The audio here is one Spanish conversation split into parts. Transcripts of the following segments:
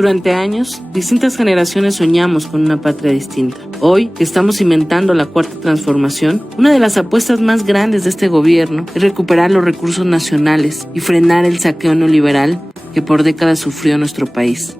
Durante años, distintas generaciones soñamos con una patria distinta. Hoy, que estamos cimentando la Cuarta Transformación, una de las apuestas más grandes de este gobierno es recuperar los recursos nacionales y frenar el saqueo neoliberal que por décadas sufrió nuestro país.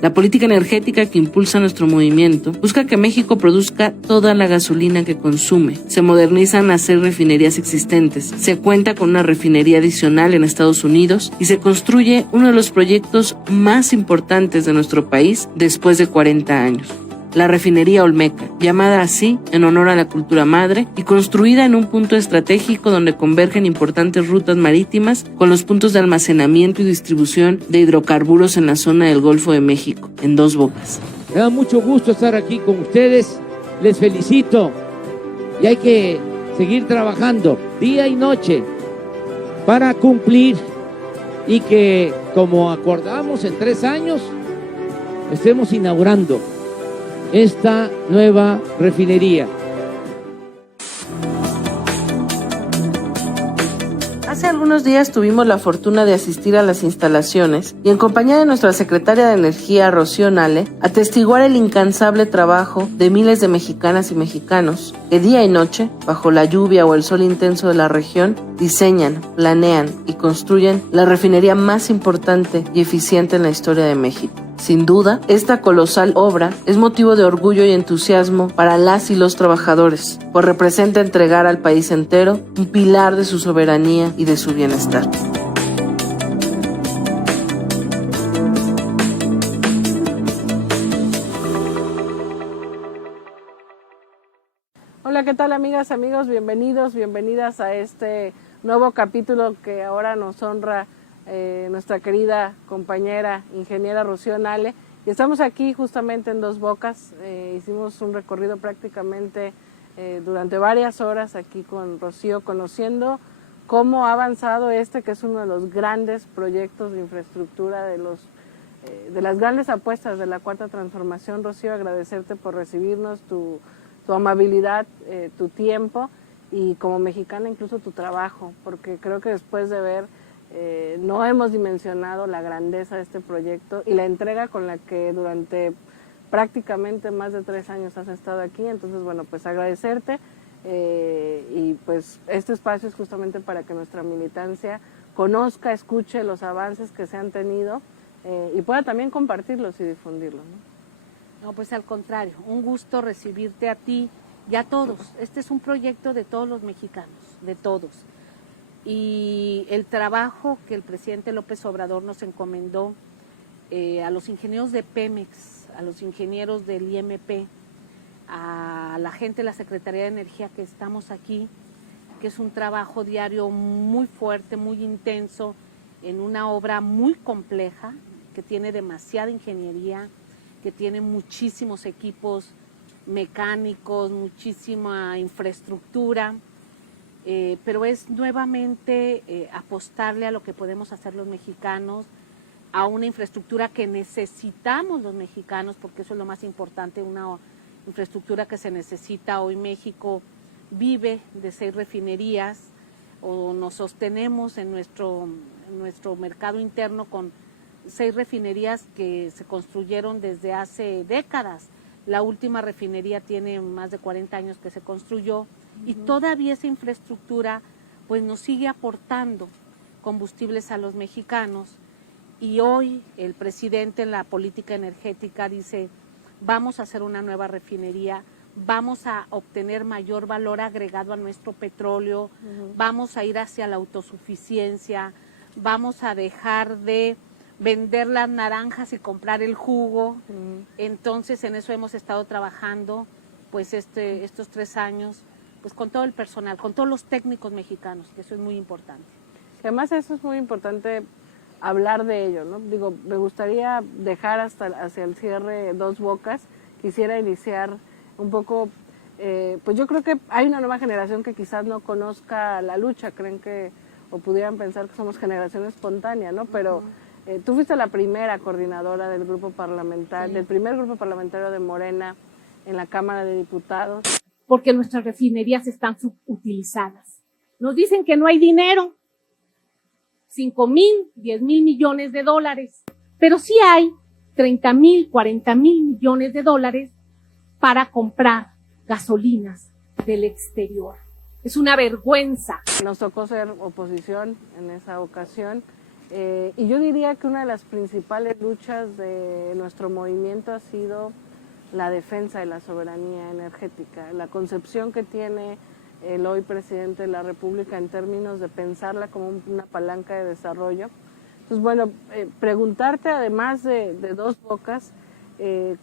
La política energética que impulsa nuestro movimiento busca que México produzca toda la gasolina que consume. Se modernizan las 6 refinerías existentes, se cuenta con una refinería adicional en Estados Unidos y se construye uno de los proyectos más importantes de nuestro país después de 40 años. La refinería Olmeca, llamada así en honor a la cultura madre y construida en un punto estratégico donde convergen importantes rutas marítimas con los puntos de almacenamiento y distribución de hidrocarburos en la zona del Golfo de México, en Dos Bocas. Me da mucho gusto estar aquí con ustedes, les felicito y hay que seguir trabajando día y noche para cumplir y que, como acordamos, en 3 años estemos inaugurando esta nueva refinería. Hace algunos días tuvimos la fortuna de asistir a las instalaciones y en compañía de nuestra secretaria de Energía, Rocío Nale, atestiguar el incansable trabajo de miles de mexicanas y mexicanos que día y noche, bajo la lluvia o el sol intenso de la región, diseñan, planean y construyen la refinería más importante y eficiente en la historia de México. Sin duda, esta colosal obra es motivo de orgullo y entusiasmo para las y los trabajadores, pues representa entregar al país entero un pilar de su soberanía y de su bienestar. Hola, ¿qué tal amigas, amigos? Bienvenidos, bienvenidas a este nuevo capítulo que ahora nos honra nuestra querida compañera ingeniera Rocío Nale, y estamos aquí justamente en Dos Bocas. Hicimos un recorrido prácticamente durante varias horas aquí con Rocío, conociendo cómo ha avanzado que es uno de los grandes proyectos de infraestructura, de las grandes apuestas de la Cuarta Transformación. Rocío, agradecerte por recibirnos, tu amabilidad, tu tiempo y como mexicana incluso tu trabajo, porque creo que después de ver no hemos dimensionado la grandeza de este proyecto y la entrega con la que durante prácticamente más de 3 años has estado aquí. Entonces, bueno, pues agradecerte y pues este espacio es justamente para que nuestra militancia conozca, escuche los avances que se han tenido y pueda también compartirlos y difundirlos, ¿no? No, pues al contrario, un gusto recibirte a ti y a todos. Este es un proyecto de todos los mexicanos, de todos. Y el trabajo que el presidente López Obrador nos encomendó a los ingenieros de Pemex, a los ingenieros del IMP, a la gente de la Secretaría de Energía que estamos aquí, que es un trabajo diario muy fuerte, muy intenso, en una obra muy compleja, que tiene demasiada ingeniería, que tiene muchísimos equipos mecánicos, muchísima infraestructura. Pero es nuevamente apostarle a lo que podemos hacer los mexicanos, a una infraestructura que necesitamos los mexicanos, porque eso es lo más importante, una infraestructura que se necesita. Hoy México vive de 6 refinerías, o nos sostenemos en nuestro mercado interno con 6 refinerías que se construyeron desde hace décadas. La última refinería tiene más de 40 años que se construyó. Y todavía esa infraestructura pues nos sigue aportando combustibles a los mexicanos. Y hoy el presidente en la política energética dice, vamos a hacer una nueva refinería, vamos a obtener mayor valor agregado a nuestro petróleo, vamos a ir hacia la autosuficiencia, vamos a dejar de vender las naranjas y comprar el jugo. Entonces en eso hemos estado trabajando pues estos 3 años, pues con todo el personal, con todos los técnicos mexicanos, que eso es muy importante. Además eso es muy importante hablar de ello, ¿no? Digo, me gustaría dejar hacia el cierre Dos Bocas. Quisiera iniciar un poco, pues yo creo que hay una nueva generación que quizás no conozca la lucha, creen que, o pudieran pensar que somos generación espontánea, ¿no? Pero tú fuiste la primera coordinadora del grupo parlamentario, del primer grupo parlamentario de Morena en la Cámara de Diputados. Porque nuestras refinerías están subutilizadas. Nos dicen que no hay dinero, 5,000, 10,000 millones de dólares, pero sí hay 30,000, 40,000 millones de dólares para comprar gasolinas del exterior. Es una vergüenza. Nos tocó ser oposición en esa ocasión y yo diría que una de las principales luchas de nuestro movimiento ha sido la defensa de la soberanía energética, la concepción que tiene el hoy presidente de la República en términos de pensarla como una palanca de desarrollo. Entonces, bueno, preguntarte además de Dos Bocas,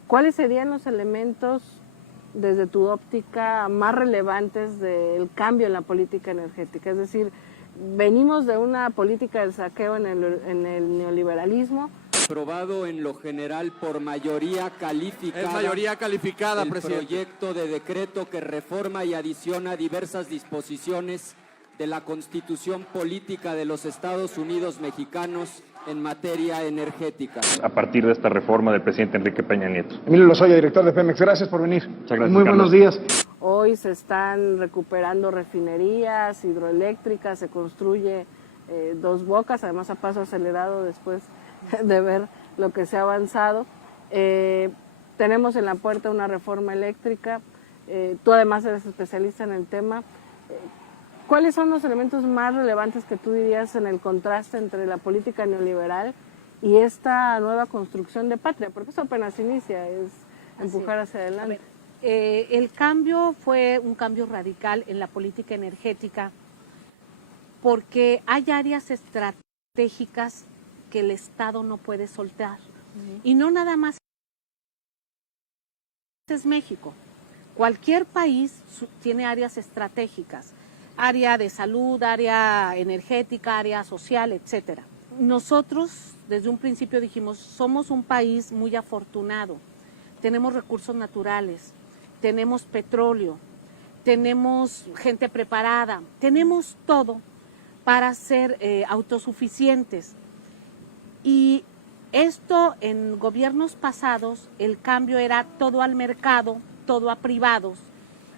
¿cuáles serían los elementos desde tu óptica más relevantes del cambio en la política energética? Es decir, venimos de una política del saqueo en el neoliberalismo. Aprobado en lo general por mayoría calificada. Es mayoría calificada, el presidente. Proyecto de decreto que reforma y adiciona diversas disposiciones de la Constitución Política de los Estados Unidos Mexicanos en materia energética. A partir de esta reforma del presidente Enrique Peña Nieto. Emilio Lozoya, director de Pemex, gracias por venir. Muchas gracias, Muy Carlos. buenos días. Hoy se están recuperando refinerías hidroeléctricas, se construye Dos Bocas, además a paso acelerado después de ver lo que se ha avanzado. Tenemos en la puerta una reforma eléctrica, tú además eres especialista en el tema. ¿Cuáles son los elementos más relevantes que tú dirías en el contraste entre la política neoliberal y esta nueva construcción de patria? Porque eso apenas inicia, es empujar hacia adelante. El cambio fue un cambio radical en la política energética porque hay áreas estratégicas que el Estado no puede soltar. Y no nada más es México. Cualquier país tiene áreas estratégicas. Área de salud, área energética, área social, etcétera. Nosotros desde un principio dijimos, somos un país muy afortunado, tenemos recursos naturales, tenemos petróleo, tenemos gente preparada, tenemos todo para ser autosuficientes. Y esto en gobiernos pasados, el cambio era todo al mercado, todo a privados.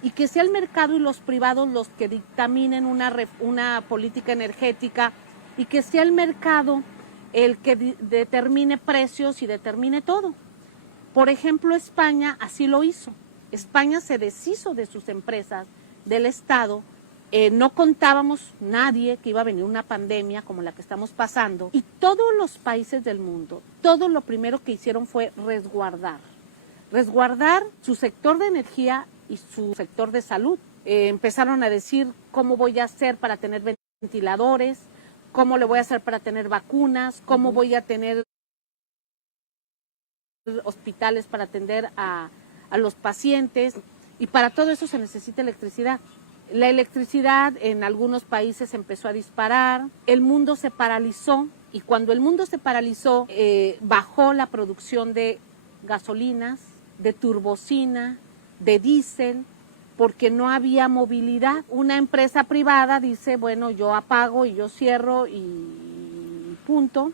Y que sea el mercado y los privados los que dictaminen una política energética y que sea el mercado el que determine precios y determine todo. Por ejemplo, España así lo hizo. España se deshizo de sus empresas, del Estado. No contábamos nadie que iba a venir una pandemia como la que estamos pasando. Y todos los países del mundo, todo lo primero que hicieron fue resguardar su sector de energía y su sector de salud. Empezaron a decir cómo voy a hacer para tener ventiladores, cómo le voy a hacer para tener vacunas, cómo voy a tener hospitales para atender a los pacientes, y para todo eso se necesita electricidad. La electricidad en algunos países empezó a disparar, el mundo se paralizó, y cuando el mundo se paralizó, bajó la producción de gasolinas, de turbocina, de diésel, porque no había movilidad. Una empresa privada dice, bueno, yo apago y yo cierro y punto.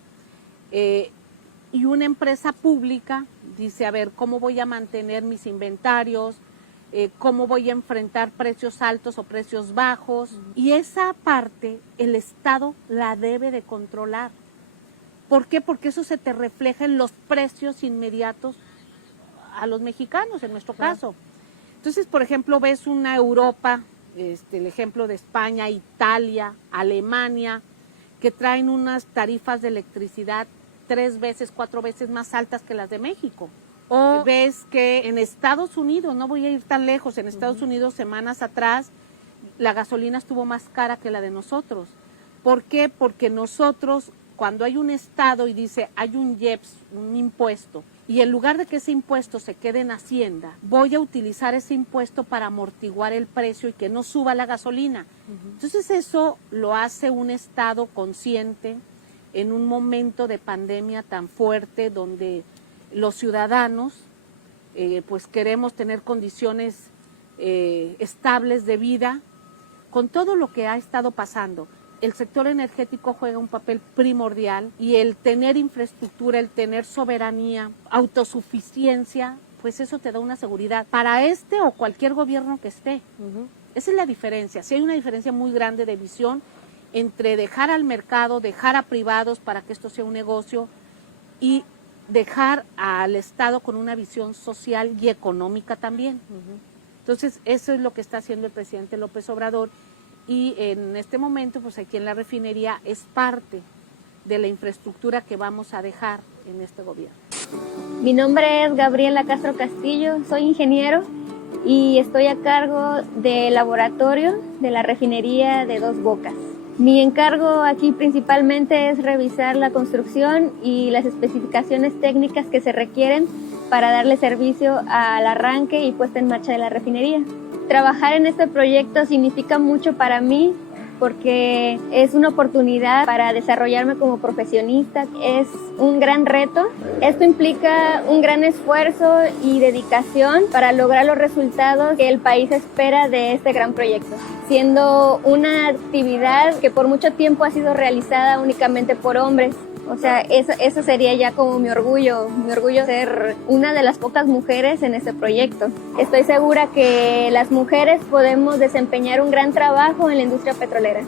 Y una empresa pública dice, a ver, ¿cómo voy a mantener mis inventarios? ¿Cómo voy a enfrentar precios altos o precios bajos? Y esa parte el Estado la debe de controlar. ¿Por qué? Porque eso se te refleja en los precios inmediatos a los mexicanos, en nuestro caso. Entonces, por ejemplo, ves una Europa, el ejemplo de España, Italia, Alemania, que traen unas tarifas de electricidad 3 veces, 4 veces más altas que las de México. O ves que en Estados Unidos, no voy a ir tan lejos, en Estados Unidos semanas atrás la gasolina estuvo más cara que la de nosotros. ¿Por qué? Porque nosotros, cuando hay un Estado y dice hay un IEPS, un impuesto, y en lugar de que ese impuesto se quede en Hacienda, voy a utilizar ese impuesto para amortiguar el precio y que no suba la gasolina. Entonces eso lo hace un Estado consciente en un momento de pandemia tan fuerte donde los ciudadanos pues queremos tener condiciones estables de vida. Con todo lo que ha estado pasando, el sector energético juega un papel primordial, y el tener infraestructura, el tener soberanía, autosuficiencia, pues eso te da una seguridad para este o cualquier gobierno que esté. Esa es la diferencia. Sí hay una diferencia muy grande de visión entre dejar al mercado, dejar a privados para que esto sea un negocio, y dejar al Estado con una visión social y económica también. Entonces, eso es lo que está haciendo el presidente López Obrador, y en este momento, pues aquí en la refinería es parte de la infraestructura que vamos a dejar en este gobierno. Mi nombre es Gabriela Castro Castillo, soy ingeniero y estoy a cargo del laboratorio de la refinería de Dos Bocas. Mi encargo aquí principalmente es revisar la construcción y las especificaciones técnicas que se requieren para darle servicio al arranque y puesta en marcha de la refinería. Trabajar en este proyecto significa mucho para mí porque es una oportunidad para desarrollarme como profesionista. Es un gran reto. Esto implica un gran esfuerzo y dedicación para lograr los resultados que el país espera de este gran proyecto, siendo una actividad que por mucho tiempo ha sido realizada únicamente por hombres. O sea, eso sería ya como mi orgullo ser una de las pocas mujeres en este proyecto. Estoy segura que las mujeres podemos desempeñar un gran trabajo en la industria petrolera.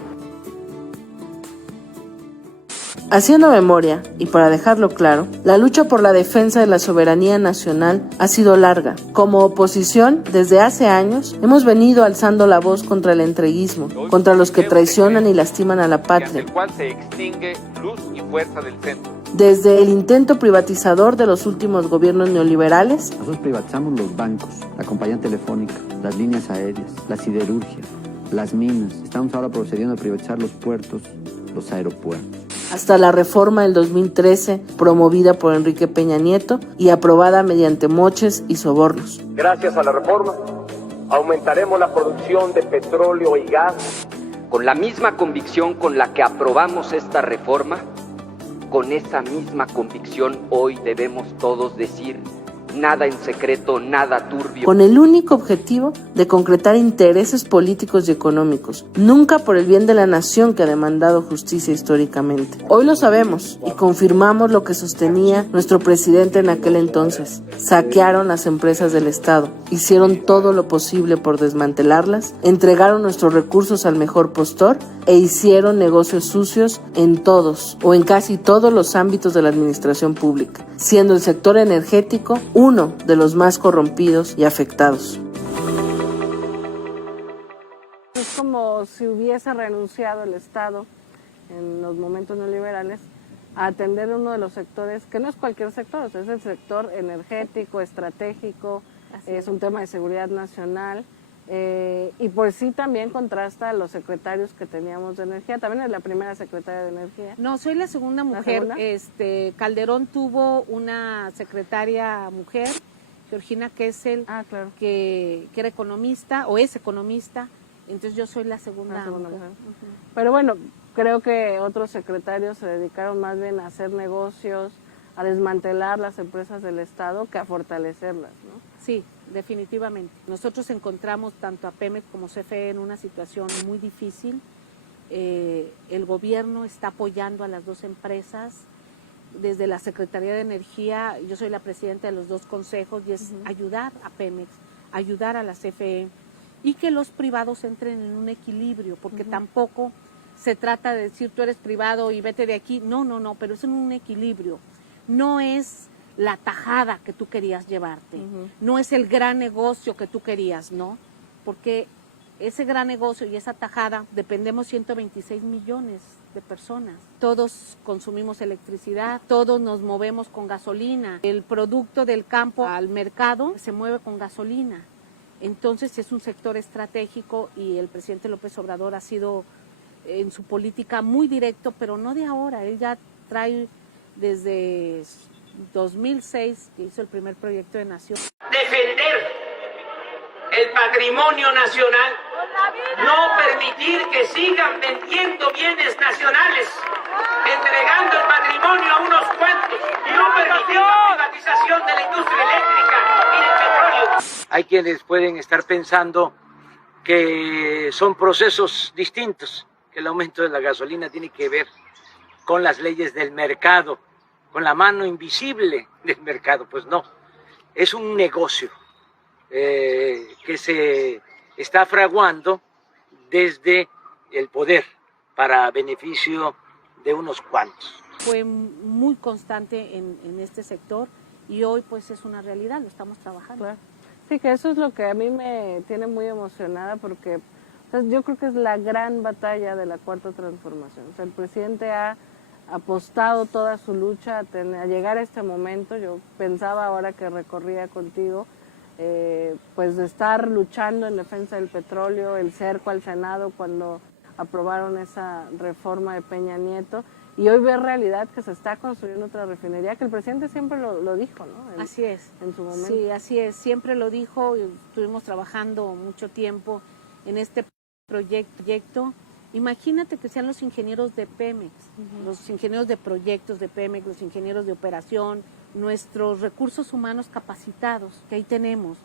Haciendo memoria, y para dejarlo claro, la lucha por la defensa de la soberanía nacional ha sido larga. Como oposición, desde hace años, hemos venido alzando la voz contra el entreguismo, contra los que traicionan y lastiman a la patria. El cual se extingue luz y fuerza del centro. Desde el intento privatizador de los últimos gobiernos neoliberales. Nosotros privatizamos los bancos, la compañía telefónica, las líneas aéreas, la siderurgia, las minas. Estamos ahora procediendo a privatizar los puertos, los aeropuertos. Hasta la reforma del 2013, promovida por Enrique Peña Nieto y aprobada mediante moches y sobornos. Gracias a la reforma, aumentaremos la producción de petróleo y gas. Con la misma convicción con la que aprobamos esta reforma, con esa misma convicción hoy debemos todos decir: nada en secreto, nada turbio. Con el único objetivo de concretar intereses políticos y económicos, nunca por el bien de la nación que ha demandado justicia históricamente. Hoy lo sabemos y confirmamos lo que sostenía nuestro presidente en aquel entonces. Saquearon las empresas del Estado, hicieron todo lo posible por desmantelarlas, entregaron nuestros recursos al mejor postor e hicieron negocios sucios en todos o en casi todos los ámbitos de la administración pública, siendo el sector energético uno de los más corrompidos y afectados. Es como si hubiese renunciado el Estado en los momentos neoliberales a atender uno de los sectores, que no es cualquier sector, es el sector energético, estratégico, es un tema de seguridad nacional. Y por sí también contrasta a los secretarios que teníamos de energía. También es la primera secretaria de energía. No, soy la segunda mujer. ¿La segunda? Calderón tuvo una secretaria mujer, Georgina Kessel, claro, que era economista o es economista. Entonces yo soy la segunda mujer. Pero bueno, creo que otros secretarios se dedicaron más bien a hacer negocios, a desmantelar las empresas del Estado que a fortalecerlas, ¿no? Sí, definitivamente. Nosotros encontramos tanto a Pemex como CFE en una situación muy difícil. El gobierno está apoyando a las dos empresas. Desde la Secretaría de Energía, yo soy la presidenta de los dos consejos, y es ayudar a Pemex, ayudar a la CFE, y que los privados entren en un equilibrio, porque tampoco se trata de decir tú eres privado y vete de aquí. No, pero es en un equilibrio. No es la tajada que tú querías llevarte, no es el gran negocio que tú querías, ¿no? Porque ese gran negocio y esa tajada dependemos 126 millones de personas. Todos consumimos electricidad, todos nos movemos con gasolina. El producto del campo al mercado se mueve con gasolina. Entonces es un sector estratégico y el presidente López Obrador ha sido en su política muy directo, pero no de ahora. Él ya trae desde 2006, que hizo el primer proyecto de nación. Defender el patrimonio nacional, no permitir que sigan vendiendo bienes nacionales, entregando el patrimonio a unos cuantos, y no permitir la privatización de la industria eléctrica y del petróleo. Hay quienes pueden estar pensando que son procesos distintos, que el aumento de la gasolina tiene que ver con las leyes del mercado, con la mano invisible del mercado. Pues no, es un negocio que se está fraguando desde el poder para beneficio de unos cuantos. fue muy constante en este sector y hoy pues es una realidad, lo estamos trabajando. Claro. Sí, que eso es lo que a mí me tiene muy emocionada porque o sea, yo creo que es la gran batalla de la Cuarta Transformación. O sea, el presidente ha apostado toda su lucha a llegar a este momento. Yo pensaba ahora que recorría contigo, pues de estar luchando en defensa del petróleo, el cerco al Senado cuando aprobaron esa reforma de Peña Nieto, y hoy ver realidad que se está construyendo otra refinería, que el presidente siempre lo dijo, ¿no? Así es. En su momento. Sí, así es, siempre lo dijo, estuvimos trabajando mucho tiempo en este proyecto. Imagínate que sean los ingenieros de Pemex, los ingenieros de proyectos de Pemex, los ingenieros de operación, nuestros recursos humanos capacitados que ahí tenemos,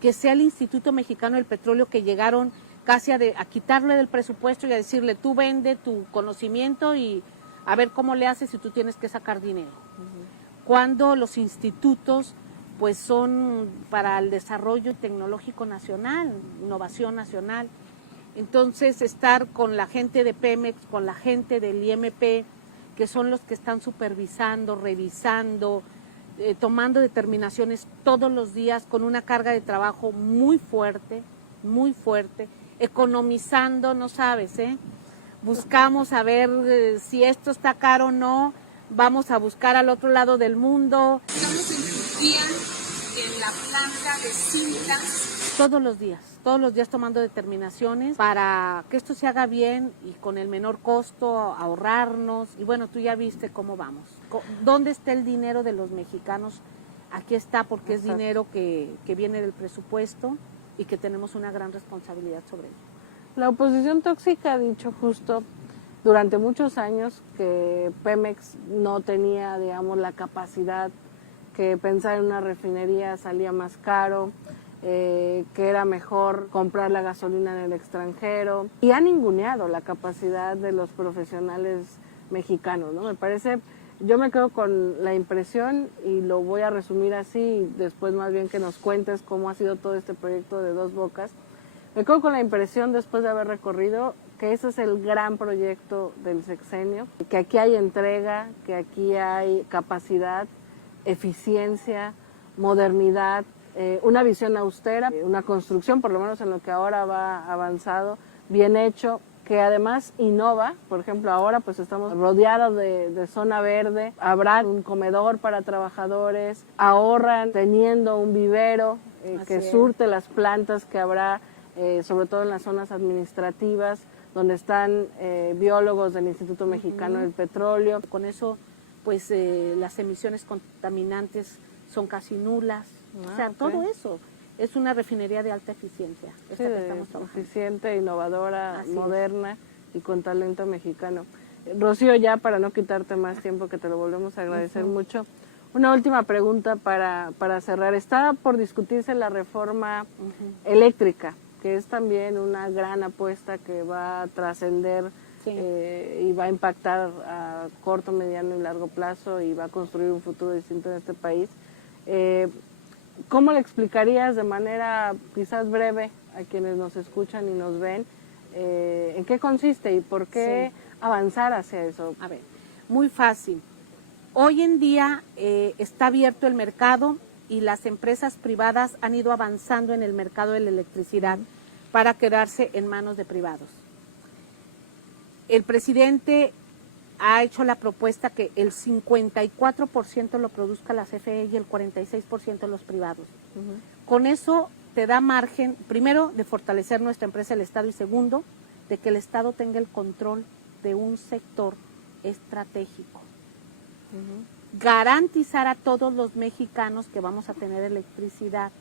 que sea el Instituto Mexicano del Petróleo, que llegaron casi a quitarle del presupuesto y a decirle, tú vende tu conocimiento y a ver cómo le haces si tú tienes que sacar dinero. Cuando los institutos pues son para el desarrollo tecnológico nacional, innovación nacional. Entonces, estar con la gente de Pemex, con la gente del IMP, que son los que están supervisando, revisando, tomando determinaciones todos los días con una carga de trabajo muy fuerte, economizando, no sabes, buscamos a ver si esto está caro o no, vamos a buscar al otro lado del mundo. Estamos en Turquía, en la planta de cintas. Todos los días tomando determinaciones para que esto se haga bien y con el menor costo, ahorrarnos. Y bueno, tú ya viste cómo vamos. ¿Dónde está el dinero de los mexicanos? Aquí está, porque es dinero que viene del presupuesto y que tenemos una gran responsabilidad sobre ello. La oposición tóxica ha dicho justo durante muchos años que Pemex no tenía, digamos, la capacidad, que pensar en una refinería salía más caro, que era mejor comprar la gasolina en el extranjero, y ha ninguneado la capacidad de los profesionales mexicanos, ¿no? Me parece, yo me quedo con la impresión, y lo voy a resumir así, y después más bien que nos cuentes cómo ha sido todo este proyecto de Dos Bocas. Me quedo con la impresión, después de haber recorrido, que ese es el gran proyecto del sexenio, que aquí hay entrega, que aquí hay capacidad, eficiencia, modernidad, una visión austera, una construcción, por lo menos en lo que ahora va avanzado, bien hecho, que además innova. Por ejemplo, ahora pues estamos rodeados de zona verde, habrá un comedor para trabajadores, ahorran teniendo un vivero que surte las plantas que habrá, sobre todo en las zonas administrativas, donde están biólogos del Instituto Mexicano del Petróleo. Con eso, pues las emisiones contaminantes son casi nulas. O sea, todo eso es una refinería de alta eficiencia. Sí, eficiente, innovadora, moderna y con talento mexicano. Rocío, ya para no quitarte más tiempo, que te lo volvemos a agradecer mucho, una última pregunta para cerrar. Está por discutirse la reforma eléctrica, que es también una gran apuesta que va a trascender y va a impactar a corto, mediano y largo plazo y va a construir un futuro distinto en este país. ¿Cómo le explicarías de manera quizás breve a quienes nos escuchan y nos ven en qué consiste y por qué avanzar hacia eso? A ver, muy fácil. Hoy en día está abierto el mercado y las empresas privadas han ido avanzando en el mercado de la electricidad para quedarse en manos de privados. El presidente ha hecho la propuesta que el 54% lo produzca la CFE y el 46% los privados. Con eso te da margen, primero, de fortalecer nuestra empresa, el Estado, y segundo, de que el Estado tenga el control de un sector estratégico. Garantizar a todos los mexicanos que vamos a tener electricidad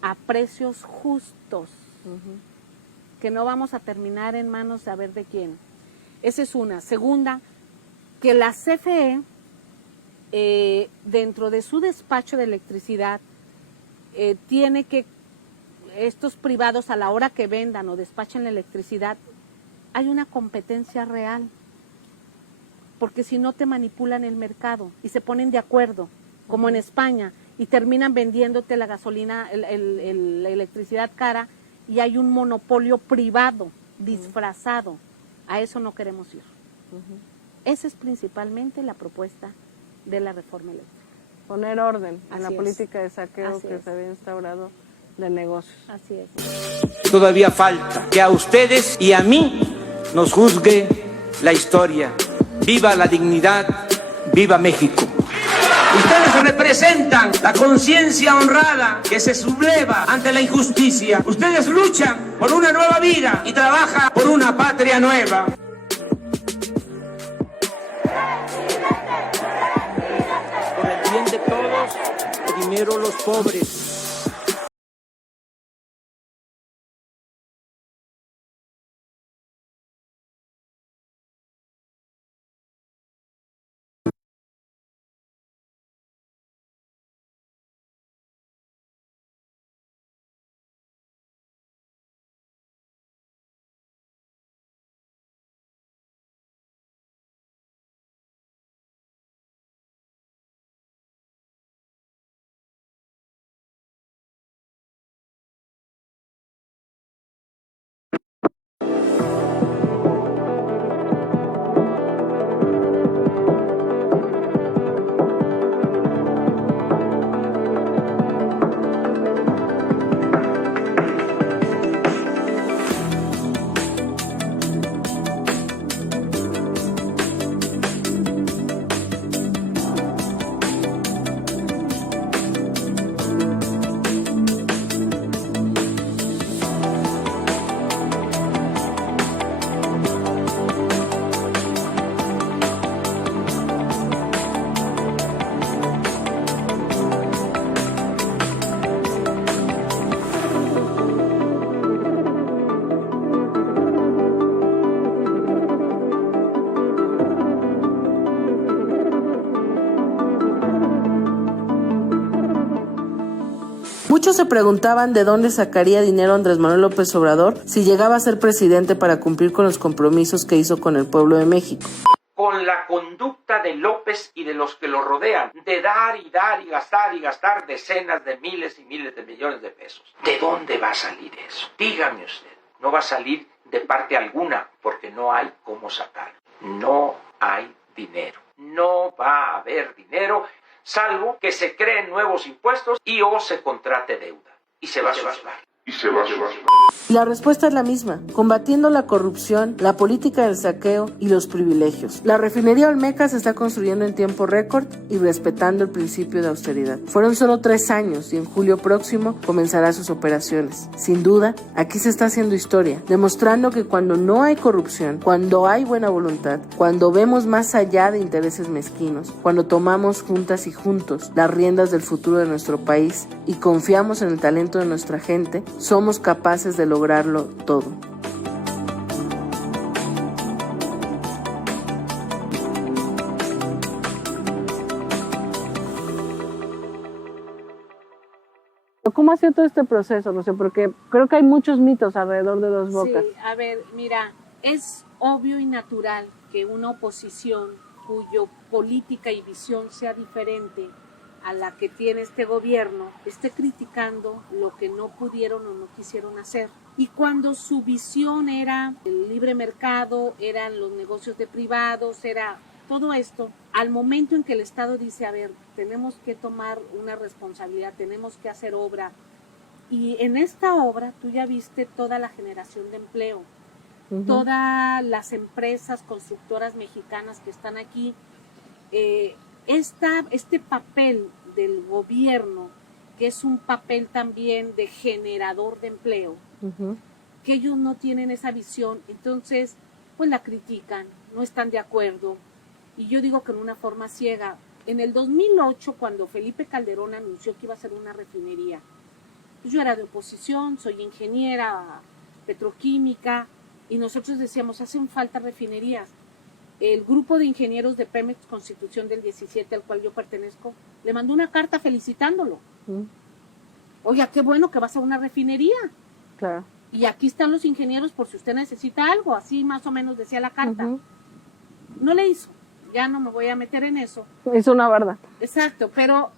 a precios justos, que no vamos a terminar en manos de a ver de quién. Esa es una. Segunda, que la CFE, dentro de su despacho de electricidad, tiene que, estos privados a la hora que vendan o despachen la electricidad, hay una competencia real, porque si no te manipulan el mercado y se ponen de acuerdo, como en España, y terminan vendiéndote la gasolina, la electricidad cara, y hay un monopolio privado disfrazado. A eso no queremos ir. Esa es principalmente la propuesta de la reforma eléctrica. Poner orden en la Así es. política de saqueo Así que es. se había instaurado de negocios. Así es. Todavía falta que a ustedes y a mí nos juzgue la historia. ¡Viva la dignidad! ¡Viva México! Ustedes representan la conciencia honrada que se subleva ante la injusticia. Ustedes luchan por una nueva vida y trabajan por una patria nueva. Por el bien de todos, primero los pobres. Muchos se preguntaban de dónde sacaría dinero Andrés Manuel López Obrador si llegaba a ser presidente para cumplir con los compromisos que hizo con el pueblo de México. Con la conducta de López y de los que lo rodean, de dar y gastar decenas de miles y miles de millones de pesos. ¿De dónde va a salir eso? Dígame usted. No va a salir de parte alguna, porque no hay cómo sacar. No hay dinero. No va a haber dinero, salvo que se creen nuevos impuestos y o se contrate deuda. Y se va a subsanar. La respuesta es la misma, combatiendo la corrupción, la política del saqueo y los privilegios. La refinería Olmeca se está construyendo en tiempo récord y respetando el principio de austeridad. Fueron solo 3 años y en julio próximo comenzará sus operaciones. Sin duda, aquí se está haciendo historia, demostrando que cuando no hay corrupción, cuando hay buena voluntad, cuando vemos más allá de intereses mezquinos, cuando tomamos juntas y juntos las riendas del futuro de nuestro país y confiamos en el talento de nuestra gente, somos capaces de lograrlo todo. ¿Cómo ha sido todo este proceso, Rocío? Porque creo que hay muchos mitos alrededor de Dos Bocas. Sí, a ver, mira, es obvio y natural que una oposición cuya política y visión sea diferente a la que tiene este gobierno, esté criticando lo que no pudieron o no quisieron hacer. Y cuando su visión era el libre mercado, eran los negocios de privados, era todo esto, al momento en que el Estado dice, a ver, tenemos que tomar una responsabilidad, tenemos que hacer obra, y en esta obra tú ya viste toda la generación de empleo, todas las empresas constructoras mexicanas que están aquí, este papel del gobierno, que es un papel también de generador de empleo, que ellos no tienen esa visión, entonces pues la critican, no están de acuerdo, y yo digo que en una forma ciega. En el 2008, cuando Felipe Calderón anunció que iba a hacer una refinería, yo era de oposición, soy ingeniera petroquímica, y nosotros decíamos, hacen falta refinerías. El grupo de ingenieros de Pemex Constitución del 17, al cual yo pertenezco, le mandó una carta felicitándolo. Oiga, qué bueno que vas a una refinería. Claro. Y aquí están los ingenieros por si usted necesita algo, así más o menos decía la carta. No le hizo, ya no me voy a meter en eso. Hizo una barda. Exacto, pero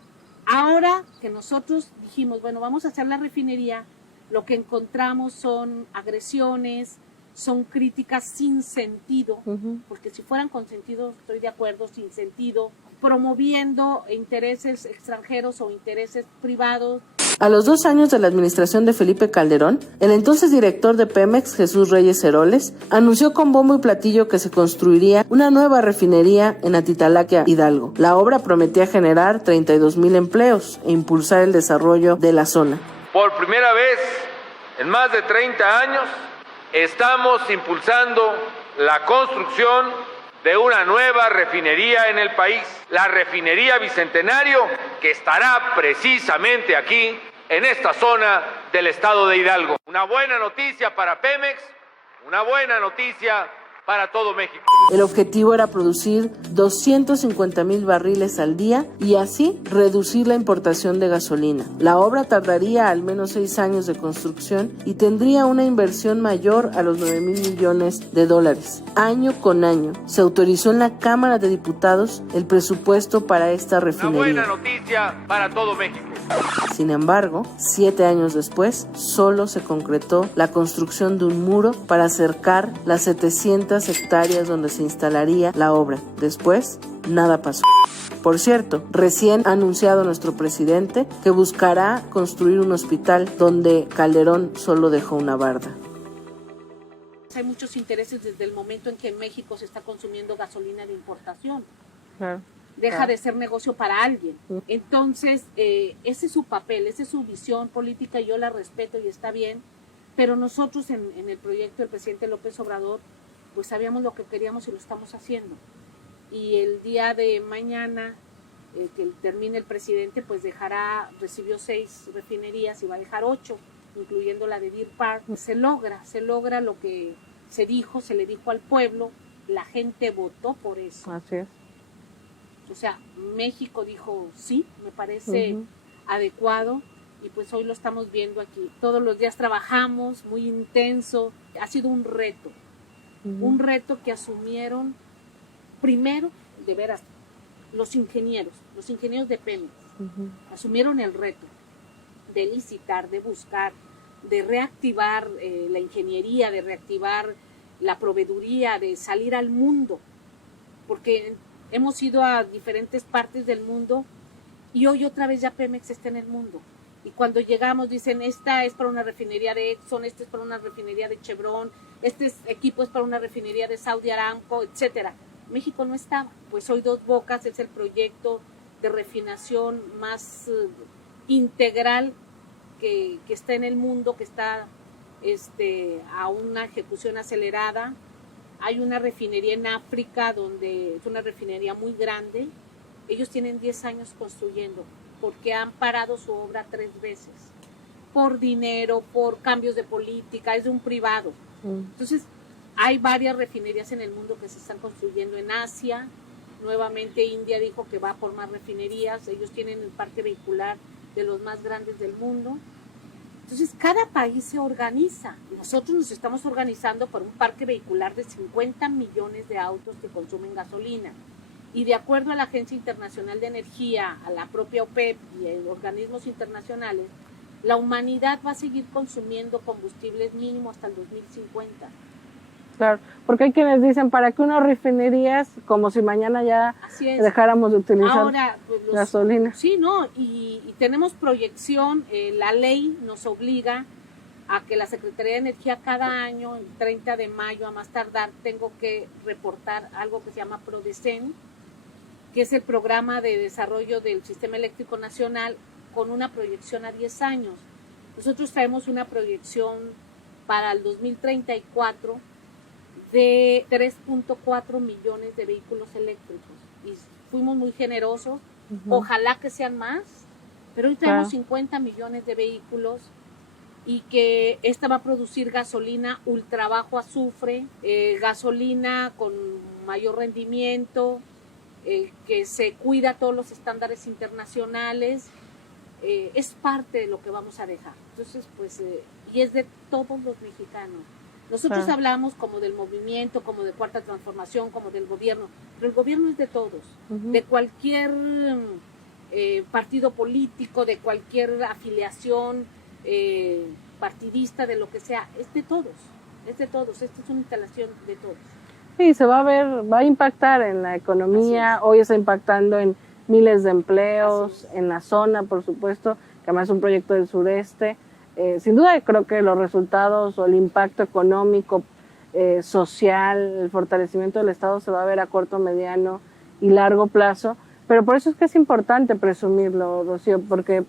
ahora que nosotros dijimos, bueno, vamos a hacer la refinería, lo que encontramos son agresiones, son críticas sin sentido, porque si fueran con sentido, estoy de acuerdo, sin sentido, promoviendo intereses extranjeros o intereses privados. A los 2 años de la administración de Felipe Calderón, el entonces director de Pemex, Jesús Reyes Heroles, anunció con bombo y platillo que se construiría una nueva refinería en Atitalaquia, Hidalgo. La obra prometía generar 32,000 empleos e impulsar el desarrollo de la zona. Por primera vez en más de 30 años, estamos impulsando la construcción de una nueva refinería en el país, la refinería Bicentenario, que estará precisamente aquí, en esta zona del estado de Hidalgo. Una buena noticia para Pemex, una buena noticia para todo México. El objetivo era producir 250,000 barriles al día y así reducir la importación de gasolina. La obra tardaría al menos 6 años de construcción y tendría una inversión mayor a los $9,000 millones. Año con año se autorizó en la Cámara de Diputados el presupuesto para esta refinería. Una buena noticia para todo México. Sin embargo, 7 años después, solo se concretó la construcción de un muro para cercar las 700 hectáreas donde se instalaría la obra. Después, nada pasó. Por cierto, recién ha anunciado nuestro presidente que buscará construir un hospital donde Calderón solo dejó una barda. Hay muchos intereses desde el momento en que en México se está consumiendo gasolina de importación. Claro. Deja de ser negocio para alguien. Entonces, ese es su papel, esa es su visión política, y yo la respeto y está bien, pero nosotros en el proyecto del presidente López Obrador, pues sabíamos lo que queríamos y lo estamos haciendo. Y el día de mañana, que termine el presidente, pues recibió 6 refinerías y va a dejar 8, incluyendo la de Deer Park. Se logra lo que se le dijo al pueblo, la gente votó por eso. Así es. O sea, México dijo, sí, me parece adecuado, y pues hoy lo estamos viendo aquí. Todos los días trabajamos, muy intenso. Ha sido un reto que asumieron primero, de veras, los ingenieros de Pemex. Asumieron el reto de licitar, de buscar, de reactivar la ingeniería, de reactivar la proveeduría, de salir al mundo, porque hemos ido a diferentes partes del mundo y hoy otra vez ya Pemex está en el mundo. Y cuando llegamos dicen, esta es para una refinería de Exxon, esta es para una refinería de Chevron, equipo es para una refinería de Saudi Aramco, etcétera. México no estaba. Pues hoy Dos Bocas es el proyecto de refinación más integral que está en el mundo, que está a una ejecución acelerada. Hay una refinería en África donde es una refinería muy grande. Ellos tienen 10 años construyendo porque han parado su obra 3 veces. Por dinero, por cambios de política, es de un privado. Entonces, hay varias refinerías en el mundo que se están construyendo en Asia. Nuevamente India dijo que va por más refinerías. Ellos tienen el parque vehicular de los más grandes del mundo. Entonces, cada país se organiza. Nosotros nos estamos organizando por un parque vehicular de 50 millones de autos que consumen gasolina. Y de acuerdo a la Agencia Internacional de Energía, a la propia OPEP y a organismos internacionales, la humanidad va a seguir consumiendo combustibles mínimo hasta el 2050. Claro, porque hay quienes dicen, ¿para qué unas refinerías? Como si mañana ya dejáramos de utilizar ahora, pues, gasolina. Sí, ¿no? Y tenemos proyección, la ley nos obliga a que la Secretaría de Energía cada año, el 30 de mayo a más tardar, tengo que reportar algo que se llama PRODECEN, que es el Programa de Desarrollo del Sistema Eléctrico Nacional, con una proyección a 10 años. Nosotros traemos una proyección para el 2034 de 3.4 millones de vehículos eléctricos. Y fuimos muy generosos, ojalá que sean más, pero hoy tenemos 50 millones de vehículos y que esta va a producir gasolina ultra bajo azufre, gasolina con mayor rendimiento, que se cuida todos los estándares internacionales. Es parte de lo que vamos a dejar. Entonces, pues, y es de todos los mexicanos. Nosotros hablamos como del movimiento, como de Cuarta Transformación, como del gobierno, pero el gobierno es de todos, de cualquier partido político, de cualquier afiliación partidista, de lo que sea, es de todos. es de todos, esta es una instalación de todos. Sí, se va a ver, va a impactar en la economía, hoy está impactando en miles de empleos, en la zona, por supuesto, que además es un proyecto del sureste. Sin duda creo que los resultados o el impacto económico, social, el fortalecimiento del Estado se va a ver a corto, mediano y largo plazo, pero por eso es que es importante presumirlo, Rocío, porque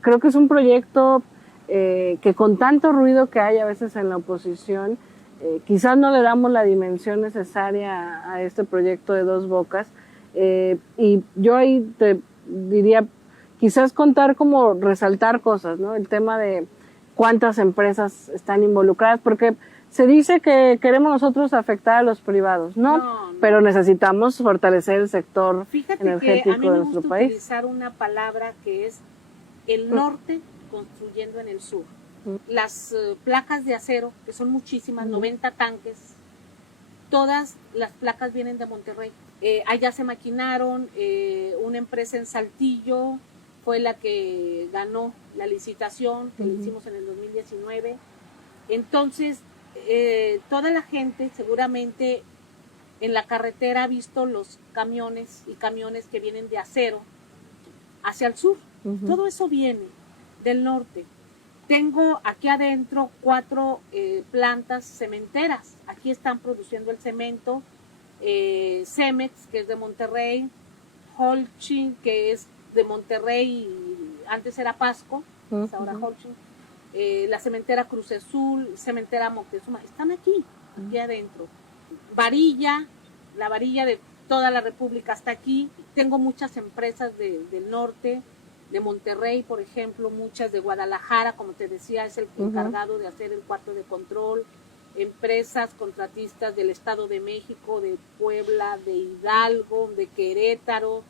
creo que es un proyecto que con tanto ruido que hay a veces en la oposición, quizás no le damos la dimensión necesaria a este proyecto de Dos Bocas, y yo ahí te diría, quizás contar como resaltar cosas, ¿no? El tema de cuántas empresas están involucradas, porque se dice que queremos nosotros afectar a los privados, no, pero necesitamos fortalecer el sector energético a mí me de nuestro gusta país. utilizar una palabra que es el norte construyendo en el sur. Las placas de acero, que son muchísimas, 90 tanques, todas las placas vienen de Monterrey. Allá se maquinaron, una empresa en Saltillo fue la que ganó la licitación que le hicimos en el 2019. Entonces, toda la gente seguramente en la carretera ha visto los camiones y camiones que vienen de acero hacia el sur. Todo eso viene del norte. Tengo aquí adentro 4 plantas cementeras. Aquí están produciendo el cemento. Cemex, que es de Monterrey. Holcim, que es de Monterrey, antes era Pasco, es ahora Holcim. La cementera Cruz Azul, cementera Moctezuma, están aquí adentro. Varilla, la varilla de toda la República está aquí. Tengo muchas empresas del norte, de Monterrey, por ejemplo, muchas de Guadalajara, como te decía, es el encargado de hacer el cuarto de control. Empresas contratistas del Estado de México, de Puebla, de Hidalgo, de Querétaro,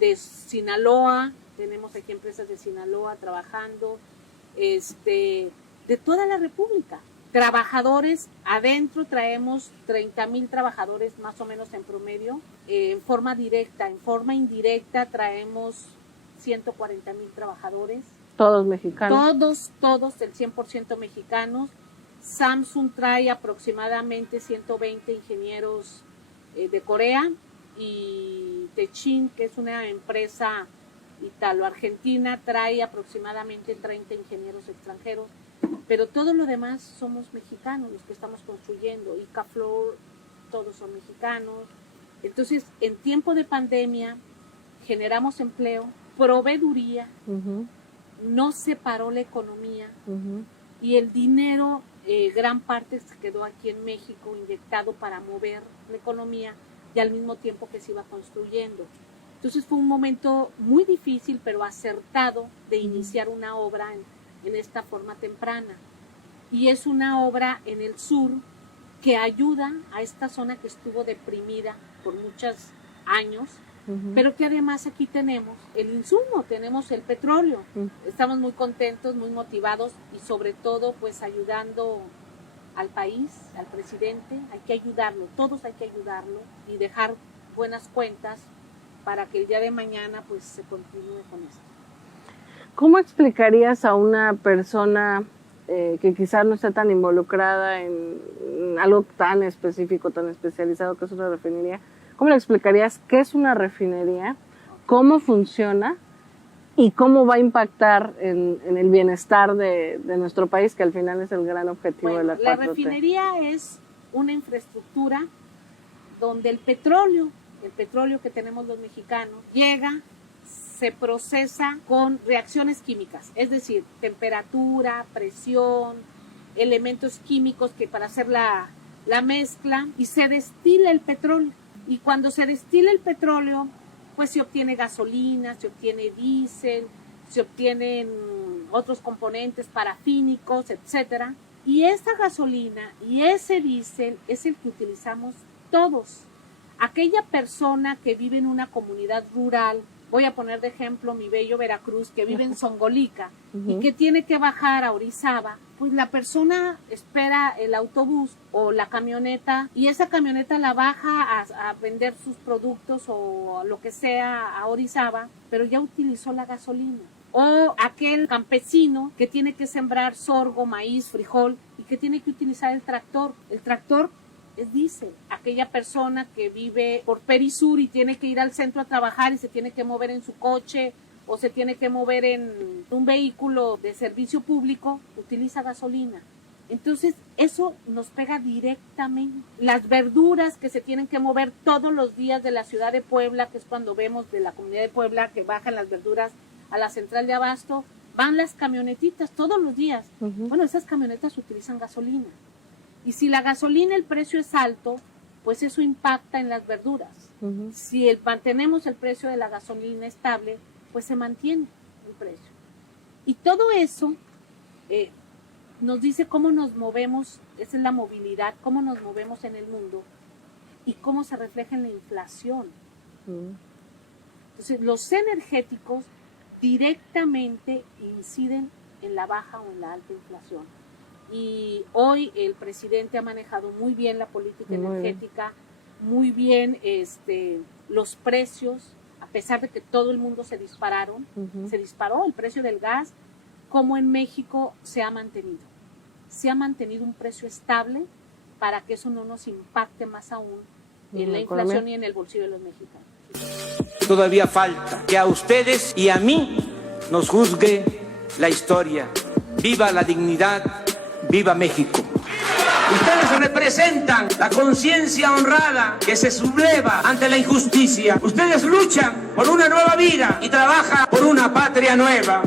de Sinaloa. Tenemos aquí empresas de Sinaloa trabajando, de toda la República. Trabajadores, adentro traemos 30,000 trabajadores más o menos en promedio, en forma directa. En forma indirecta traemos 140,000 trabajadores. Todos mexicanos. Todos, el 100% mexicanos. Samsung trae aproximadamente 120 ingenieros de Corea, y Techin, que es una empresa italo-argentina, trae aproximadamente 30 ingenieros extranjeros, pero todo lo demás somos mexicanos los que estamos construyendo. Icaflor, todos son mexicanos. Entonces, en tiempo de pandemia generamos empleo, proveeduría, no se paró la economía, y el dinero, gran parte se quedó aquí en México inyectado para mover la economía y al mismo tiempo que se iba construyendo. Entonces fue un momento muy difícil, pero acertado, de iniciar una obra en esta forma temprana. Y es una obra en el sur que ayuda a esta zona que estuvo deprimida por muchos años, pero que además aquí tenemos el insumo, tenemos el petróleo. Estamos muy contentos, muy motivados, y sobre todo pues ayudando al país, al presidente. Hay que ayudarlo, todos hay que ayudarlo y dejar buenas cuentas para que el día de mañana pues se continúe con esto. ¿Cómo explicarías a una persona que quizás no está tan involucrada en algo tan específico, tan especializado que es una refinería? ¿Cómo le explicarías qué es una refinería, cómo funciona y cómo va a impactar en el bienestar de nuestro país, que al final es el gran objetivo de la 4T? La refinería es una infraestructura donde el petróleo que tenemos los mexicanos, llega, se procesa con reacciones químicas, es decir, temperatura, presión, elementos químicos que para hacer la mezcla, y se destila el petróleo. Y cuando se destila el petróleo, pues se obtiene gasolina, se obtiene diésel, se obtienen otros componentes parafínicos, etcétera. Y esa gasolina y ese diésel es el que utilizamos todos. Aquella persona que vive en una comunidad rural, voy a poner de ejemplo mi bello Veracruz, que vive en Zongolica y que tiene que bajar a Orizaba, pues la persona espera el autobús o la camioneta, y esa camioneta la baja a vender sus productos o lo que sea a Orizaba, pero ya utilizó la gasolina. O aquel campesino que tiene que sembrar sorgo, maíz, frijol, y qué tiene que utilizar el tractor? El tractor es diésel. Aquella persona que vive por Perisur y tiene que ir al centro a trabajar y se tiene que mover en su coche o se tiene que mover en un vehículo de servicio público, utiliza gasolina. Entonces, eso nos pega directamente. Las verduras que se tienen que mover todos los días de la ciudad de Puebla, que es cuando vemos de la comunidad de Puebla que bajan las verduras a la central de abasto, van las camionetitas todos los días. Bueno, esas camionetas utilizan gasolina. Y si la gasolina, el precio es alto, pues eso impacta en las verduras. Si mantenemos el precio de la gasolina estable, pues se mantiene el precio. Y todo eso nos dice cómo nos movemos, esa es la movilidad, cómo nos movemos en el mundo y cómo se refleja en la inflación. Entonces, los energéticos directamente inciden en la baja o en la alta inflación. Y hoy el presidente ha manejado muy bien la política energética, muy bien los precios, a pesar de que todo el mundo se dispararon, se disparó el precio del gas, como en México se ha mantenido. Se ha mantenido un precio estable para que eso no nos impacte más aún en la inflación y en el bolsillo de los mexicanos. Todavía falta que a ustedes y a mí nos juzgue la historia. ¡Viva la dignidad! ¡Viva México! Ustedes representan la conciencia honrada que se subleva ante la injusticia. Ustedes luchan por una nueva vida y trabajan por una patria nueva.